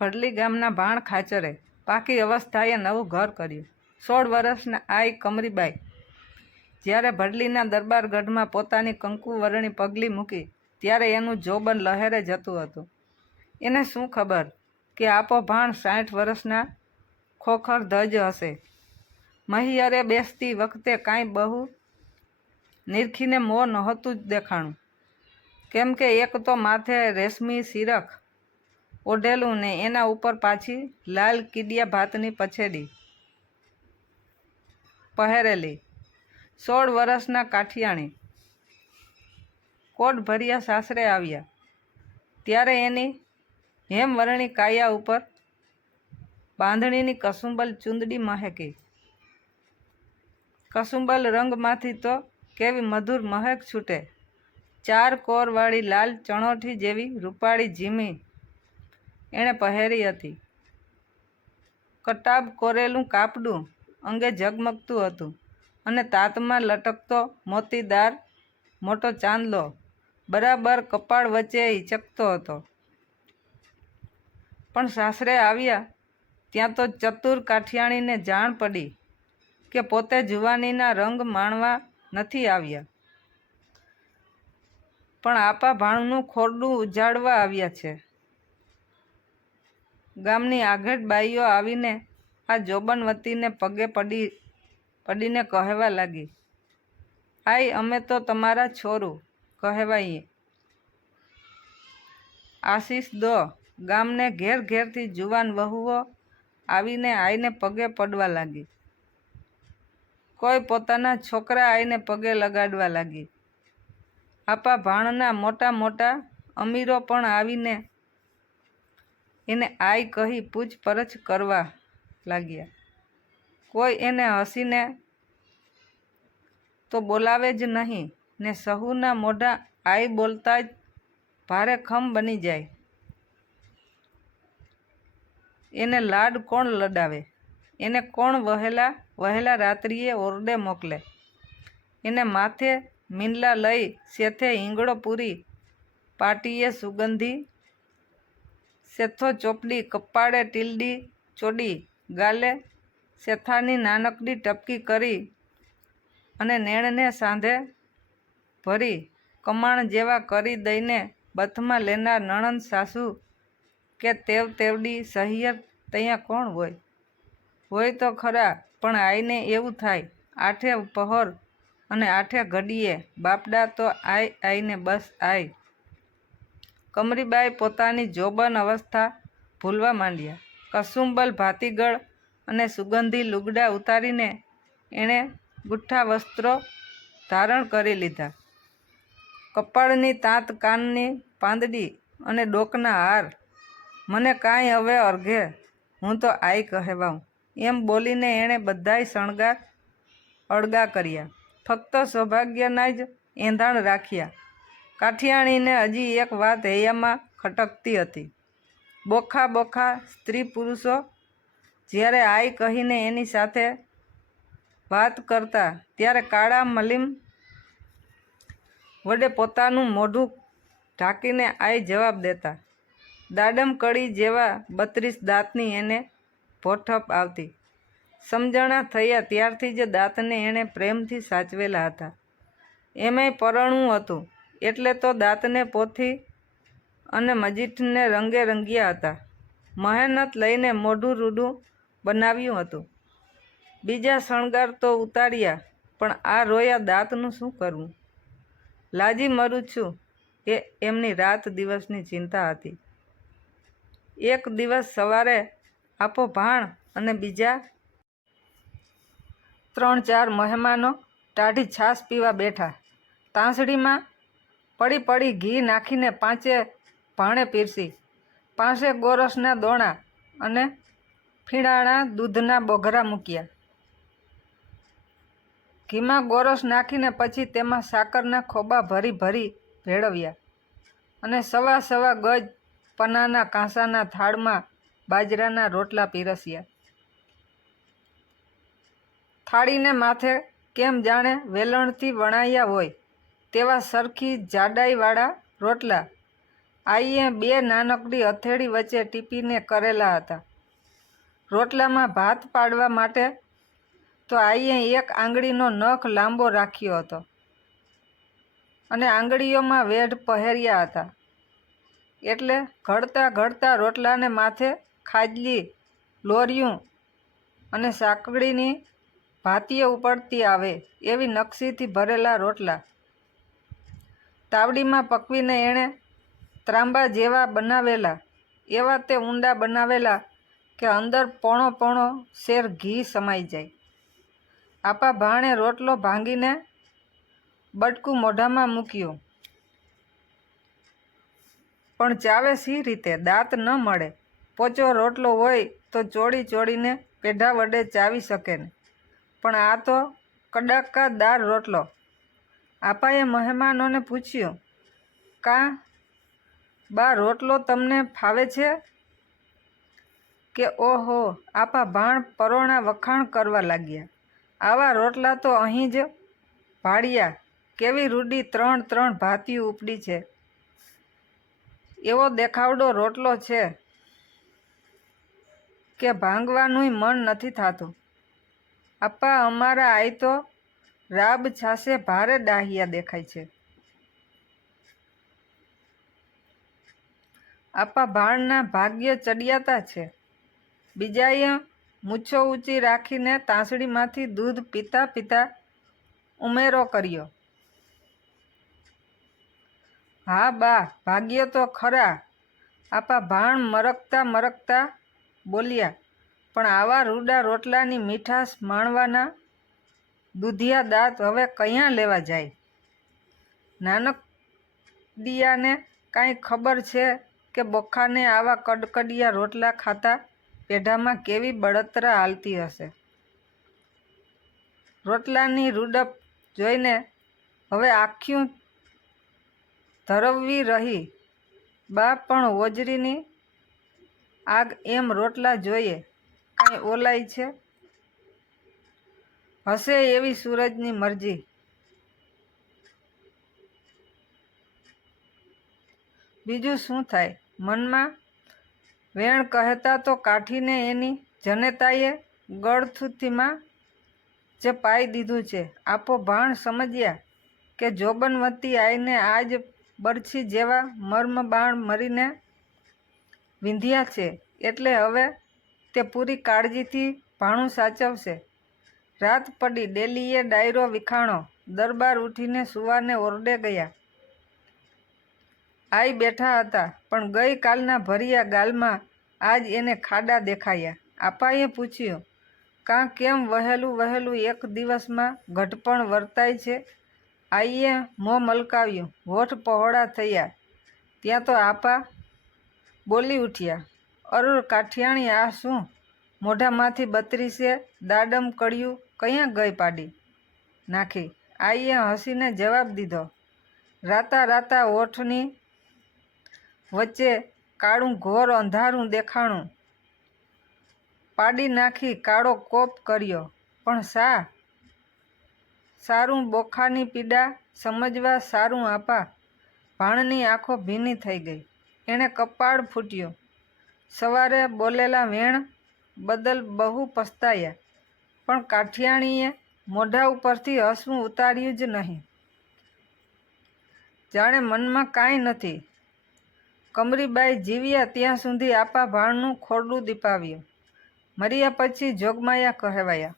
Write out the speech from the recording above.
ભડલી ગામના ભાણ ખાચરે પાકી અવસ્થાએ નવું ઘર કર્યું. સોળ વર્ષના આઈ કમરીબાઈ જ્યારે ભડલીના દરબારગઢમાં પોતાની કંકુ વરણી પગલી મૂકી ત્યારે એનું જોબન લહેરે જતું હતું. એને શું ખબર કે આપો ભાણ સાઠ વર્ષના ખોખર ધજ હશે. મહિયરે બેસતી વખતે કાંઈ બહુ નિરખીને મોં નહોતું જ દેખાણું. કેમ કે એક તો માથે રેશમી સિરખ ઓઢેલું ને એના ઉપર પાછી લાલ કીડિયા ભાતની પછેડી પહેરેલી. સોળ વર્ષના કાઠિયાણી. કોટ ભર્યા સાસરે આવ્યા. ત્યારે એની હેમવરણી કાયા ઉપર બાંધણીની કસુંબલ ચૂંદડી મહેકી. કસુંબલ રંગમાંથી તો કેવી મધુર મહેક છૂટે. ચાર કોરવાળી લાલ ચણોઠી જેવી રૂપાળી જીમી એણે પહેરી હતી. કટાબ કોરેલું કાપડું અંગે ઝગમગતું હતું અને તાતમાં લટકતો મોતીદાર મોટો ચાંદલો બરાબર કપાળ વચ્ચે હિચકતો હતો. પણ સાસરે આવ્યા ત્યાં તો ચતુર કાઠિયાણીને જાણ પડી કે પોતે જુવાનીના રંગ માણવા નથી આવ્યા. પણ આપા ભાણનું ખોરડું ઉજાડવા આવ્યા છે. ગામની આઘેડ બાઈઓ આવીને આ જોબનવતીને પગે પડી, પડીને કહેવા લાગી, આઈ, અમે તો તમારા છોરું, કહેવાઈએ. આશીષ દો, ગામને ઘેર ઘેરથી જુવાન વહુઓ આવીને આઈને પગે પડવા લાગી. કોઈ પોતાના છોકરા આઈને પગે લગાડવા લાગી. આપા ભાણના મોટા મોટા અમીરો પણ આવીને એને આઈ કહી પૂછપરછ કરવા લાગ્યા. કોઈ એને હસીને તો બોલાવે જ નહીં ને સહુના મોઢા આઈ બોલતા જ ભારે ખમ બની જાય. એને લાડ કોણ લડાવે? એને કોણ વહેલા વહેલા રાત્રિએ ઓરડે મોકલે? એને માથે મીંડલા લઈ શેથે હિંગળો પૂરી પાટીએ સુગંધી શેથો ચોપડી, કપાળે ટીલડી, ચોડી, ગાલે શેથાની નાનકડી ટપકી કરી અને નેણને સાંધે ભરી કમાણ જેવા કરી દઈને બથમાં લેનાર નણંદ સાસુ કે તેવ તેવડી સહિયર ત્યાં કોણ હોય? હોય તો ખરા, પણ આઈને એવું થાય, આઠે પહોર અને આઠે ઘડીએ, બાપડા તો આય આઈને બસ આય. કમરીબાઈ પોતાની જોબન અવસ્થા ભૂલવા માંડ્યા. કસુંબલ, ભાતીગળ અને સુગંધી લુગડા ઉતારીને એણે ગુઠ્ઠા વસ્ત્રો ધારણ કરી લીધા. કપાળની તાંત કાનની પાંદડી અને ડોકના હાર. મને કાંઈ હવે અર્ઘે, હું તો આઈ કહેવાઉં. એમ બોલીને એણે બધાય શણગાર, અળગા કર્યા. ફક્ત સૌભાગ્યના જ એંધાણ રાખ્યા. કાઠિયાણીને હજી એક વાત હૈયામાં ખટકતી હતી. બોખા બોખા સ્ત્રી પુરુષો જ્યારે આઈ કહીને એની સાથે વાત કરતા, ત્યારે કાળા મલીમ વડે પોતાનું મોઢું ઢાંકીને આઈ જવાબ દેતા, દાડમ કડી જેવા બત્રીસ દાંતની એને ભોઠપ આવતી. સમજણા થયા ત્યારથી જ દાંતને એણે પ્રેમથી સાચવેલા હતા. એમાંય પરણું હતું. એટલે તો દાંતને પોથી અને મજીઠને રંગે રંગ્યા હતા. મહેનત લઈને મોઢું રૂડું બનાવ્યું હતું. બીજા શણગાર તો ઉતાર્યા, પણ આ રોયા દાંતનું શું કરવું? લાજી મરું છું એ એમની રાત દિવસની ચિંતા હતી. એક દિવસ સવારે આપો ભાણ અને બીજા ત્રણ ચાર મહેમાનો ટાઢી છાશ પીવા બેઠા. તાંસડીમાં પડી પડી ઘી નાખીને પાંચે ભાણે પીરસી. પાંચે ગોરસના દોણા અને ફીણાણા દૂધના બોઘરા મૂક્યા. ઘીમાં ગોરસ નાખીને પછી તેમાં સાકરના ખોબા ભરી ભરી ભેળવ્યા અને સવા સવા ગજ પનાના કાંસાના થાળમાં બાજરાના રોટલા પીરસ્યા. થાળીને માથે કેમ જાણે વેલણથી વણાયા હોય તેવા સરખી જાડાઈવાળા રોટલા આઈએ બે નાનકડી હથેળી વચ્ચે ટીપીને કરેલા હતા. રોટલામાં ભાત પાડવા માટે તો આઈએ એક આંગળીનો નખ લાંબો રાખ્યો હતો અને આંગળીઓમાં વેઢ પહેર્યા હતા. એટલે ઘડતા ઘડતા રોટલાને માથે ખાજલી લોરિયું અને સાંકળીની ભાતીએ ઉપડતી આવે એવી નકશીથી ભરેલા રોટલા તાવડીમાં પકવીને એણે ત્રાંબા જેવા બનાવેલા, એવા તે ઊંડા બનાવેલા કે અંદર પોણો પોણો શેર ઘી સમાઈ જાય. આપા ભાણે રોટલો ભાંગીને બટકું મોઢામાં મૂક્યું. પણ ચાવે સી રીતે? દાંત ન મળે. પોચો રોટલો હોય તો ચોળી ચોળીને પેઢા વડે ચાવી શકે ને. પણ આ તો કડાકાદાર રોટલો. આપાએ મહેમાનોને પૂછ્યું, કાં બા રોટલો તમને ફાવે છે? કે, ઓહો, આપા ભાણ પરોણા વખાણ કરવા લાગ્યા. આવા રોટલા તો અહીં જ ભાડિયા કેવી રૂડી ત્રણ ત્રણ ભાતી ઉપડી છે. એવો દેખાવડો રોટલો છે કે ભાંગવાનુંય મન નથી થતું. આપા અમારા આઈ તો રાબ છાસે ભારે ડાહિયા દેખાય છે. આપા ભાણના ભાગ્ય ચડિયાતા છે. બીજાએ મૂછો ઊંચી રાખીને તાંસડીમાંથી દૂધ પીતા પીતા ઉમેરો કર્યો. હા બા, ભાગ્ય તો ખરા. આપા ભાણ મરકતા મરકતા બોલ્યા, પણ આવા રૂડા રોટલાની મીઠાશ માણવાના દૂધિયા દાંત હવે ક્યાં લેવા જાય? નાનકડિયાને કાંઈ ખબર છે કે બોખાને આવા કડકડિયા રોટલા ખાતા પેઢામાં કેવી બળતરા હાલતી હશે? રોટલાની રૂડપ જોઈને હવે આખ્યું ધરવવી રહી. બા પણ હોજરીની આગ એમ રોટલા જોઈએ. કાંઈ ઓલાય છે? હશે એવી સૂરજની મરજી. બીજું શું થાય? મનમાં વેણ કહેતા તો કાઠીને એની જનેતાએ ગળથુથીમાં જે પાઈ દીધું છે. આપો ભાણ સમજ્યા કે જોબનવતી આઈને આજ બરછી જેવા મર્મ બાણ મરીને વિંધ્યા છે. એટલે હવે તે પૂરી કાળજીથી ભાણું સાચવશે. રાત પડી, ડેલીએ ડાયરો વિખાણો. દરબાર ઉઠીને સુવાને ઓરડે ગયા. આઈ બેઠા હતા, પણ ગઈ કાલના ભર્યા ગાલમાં આજ એને ખાડા દેખાયા. આપાએ પૂછ્યું, કાં કેમ વહેલું વહેલું એક દિવસમાં ઘટપણ વર્તાય છે? આઈએ મોં મલકાવ્યું, હોઠ પહોળા થયા. ત્યાં તો આપા બોલી ઉઠ્યા. અરુર કાઠિયાણી, આ શું? મોઢામાંથી બત્રીસે દાડમ કળિયું કયાં ગઈ પાડી? નાખી. આઈએ હસીને જવાબ દીધો. રાતા રાતા ઓઠની વચ્ચે કાળું ઘોર અંધારું દેખાણું. પાડી નાખી, કાળો કોપ કર્યો. પણ સા? સારું બોખાની પીડા સમજવા સારું આપા. ભાણની આંખો ભીની થઈ ગઈ. એણે કપાળ ફૂટ્યો. સવારે બોલેલા વેણ બદલ બહુ પસ્તાયા. પણ કાઠિયાણીએ મોઢા ઉપરથી હસવું ઉતાર્યું જ નહીં. જાણે મનમાં કાંઈ નથી. કમરીબાઈ જીવ્યા ત્યાં સુધી આપા ભાણનું ખોરડું દીપાવ્યું. મર્યા પછી જોગમાયા કહેવાયા.